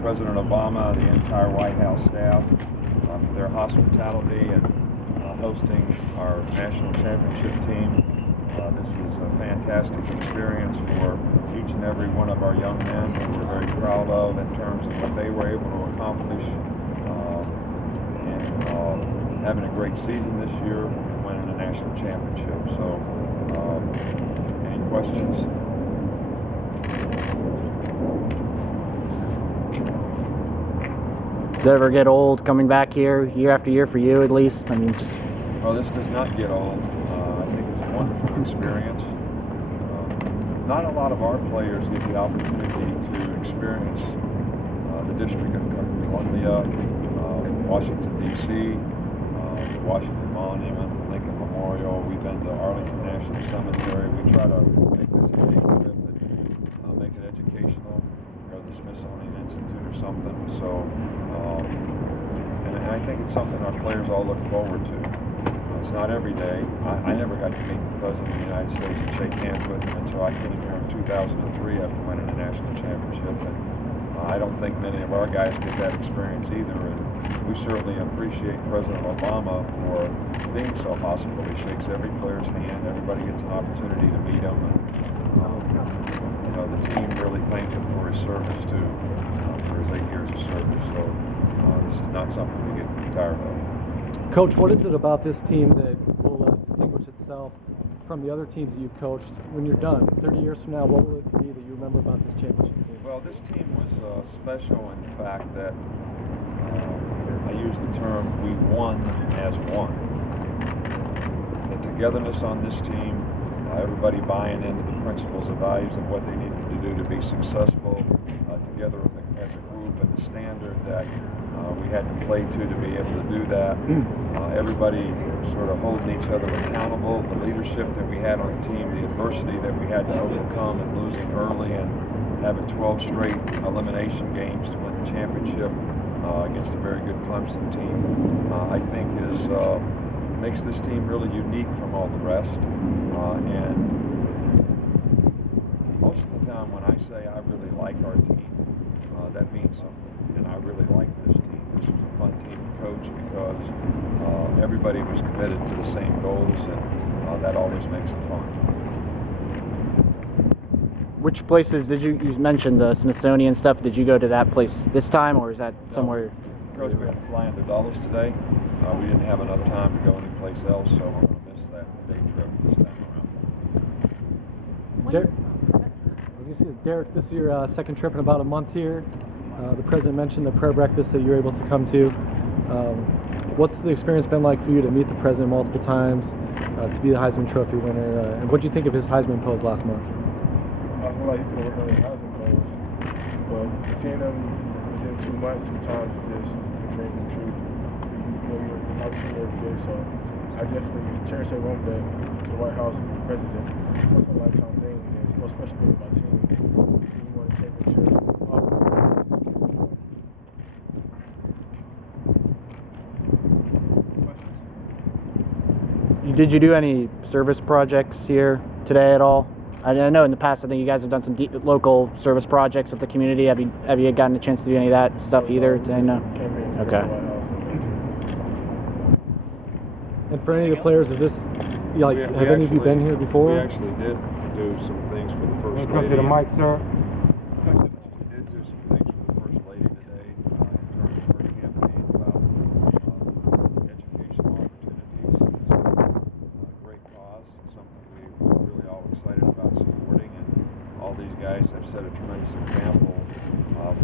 President Obama and the entire White House staff for their hospitality and hosting our national championship team. This is a fantastic experience for each and every one of our young men that we're very proud of in terms of what they were able to accomplish and having a great season this year and winning a national championship. So, any questions? Does it ever get old coming back here year after year for you, at least? I mean, just... Well, this does not get old. I think it's a wonderful experience. Not a lot of our players get the opportunity to experience the District of Columbia, Washington, D.C., the Washington Monument, the Lincoln Memorial. We've been to Arlington National Cemetery. We try to make this a day trip and make it educational. Go to the Smithsonian Institute or something. So, and I think it's something our players all look forward to. It's not every day. I never got to meet the President of the United States and shake hands with him until I came here in 2003 after winning a national championship. And I don't think many of our guys get that experience either. And we certainly appreciate President Obama for being so hospitable. He shakes every player's hand. Everybody gets an opportunity to meet him. And the team really thanked him for his service too, for his 8 years of service. So this is not something we get tired of. Coach, what is it about this team that will distinguish itself from the other teams that you've coached when you're done? 30 years from now, what will it be that you remember about this championship team? Well, this team was special in the fact that I use the term, we won as one. The togetherness on this team, everybody buying into the principles and values of what they needed to do to be successful together as a group, and the standard that we had to play to be able to do that. Everybody sort of holding each other accountable, the leadership that we had on the team, the adversity that we had to overcome and losing early and having 12 straight elimination games to win the championship against a very good Clemson team, I think makes this team really unique from all the rest. And most of the time when I say I really like our team, that means something. And I really like this team. This was a fun team to coach because everybody was committed to the same goals, and that always makes it fun. Which places did you mentioned the Smithsonian stuff? Did you go to that place this time, or is that somewhere? Because we had to fly into Dulles today. We didn't have enough time to go anyplace else, so we're going to miss that day trip this time around. Derrick, I was going to say, Derrick, this is your second trip in about a month here. The president mentioned the prayer breakfast that you're able to come to. What's the experience been like for you to meet the president multiple times, to be the Heisman Trophy winner, and what do you think of his Heisman pose last month? I feel like he could have worked on his Heisman pose, but seeing him within 2 months, 2 times, is just a dream come true. You're talking to me every day, so I definitely cherish that moment that he came to the White House and be the president. It's a lifetime thing, and it's most special thing about my team. We won a championship. Did you do any service projects here today at all? I know in the past, I think you guys have done some local service projects with the community. Have you gotten a chance to do any of that stuff either? No. Okay. And for any of the players, is this have any of you been here before? We actually did do some things for the first lady. Come to the mic, sir. We did do some things for the first lady today in terms of her campaign about educational opportunities. It's a great cause, something we're really all excited about supporting, and all these guys have set a tremendous example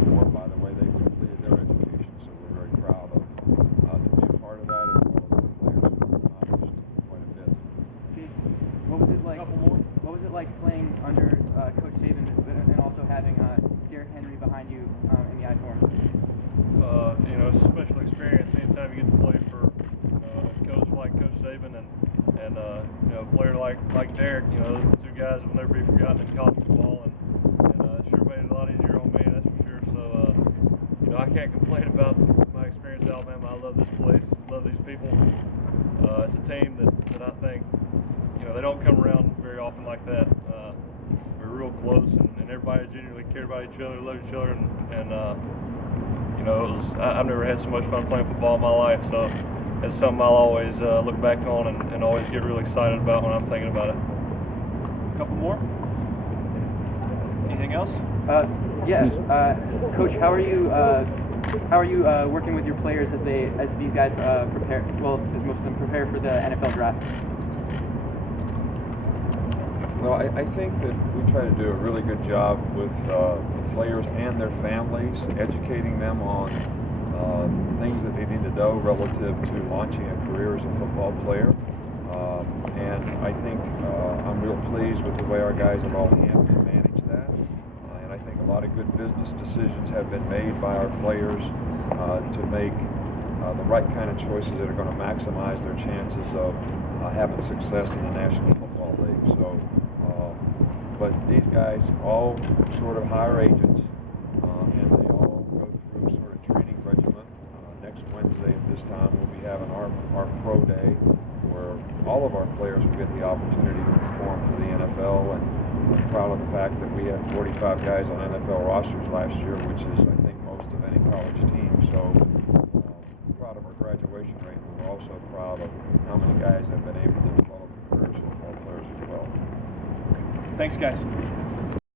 for by the way they've completed their education. So we're very proud of to be a part of that, as well as the players who have accomplished quite a bit. What was it like? What was it like playing under Coach Saban and also having Derrick Henry behind you in the I-form? It's a special experience anytime you get to play for a coach like Coach Saban and a player like Derrick. Those two guys will never be forgotten in college football, and it sure made it a lot easier on me, that's for sure. So I can't complain about my experience at Alabama. I love this place, love these people. It's a team that I think they don't come around very often like that. We're real close, and everybody genuinely cared about each other, loved each other, and I've never had so much fun playing football in my life. So it's something I'll always look back on and always get really excited about when I'm thinking about it. A couple more? Anything else? Coach, how are you working with your players as these guys prepare? Well, as most of them prepare for the NFL draft. Well, I think that we try to do a really good job with the players and their families, educating them on things that they need to know relative to launching a career as a football player. And I think I'm real pleased with the way our guys have all handled and managed that. And I think a lot of good business decisions have been made by our players to make the right kind of choices that are going to maximize their chances of having success in the National Football League. So, but these guys all sort of hire agents, and they all go through sort of training regimen. Next Wednesday at this time, we'll be having our pro day, where all of our players will get the opportunity to perform for the NFL. And I'm proud of the fact that we had 45 guys on NFL rosters last year, which is, I think, most of any college team. So proud of our graduation rate, but we're also proud of how many guys have been able to develop careers as football players as well. Thanks, guys.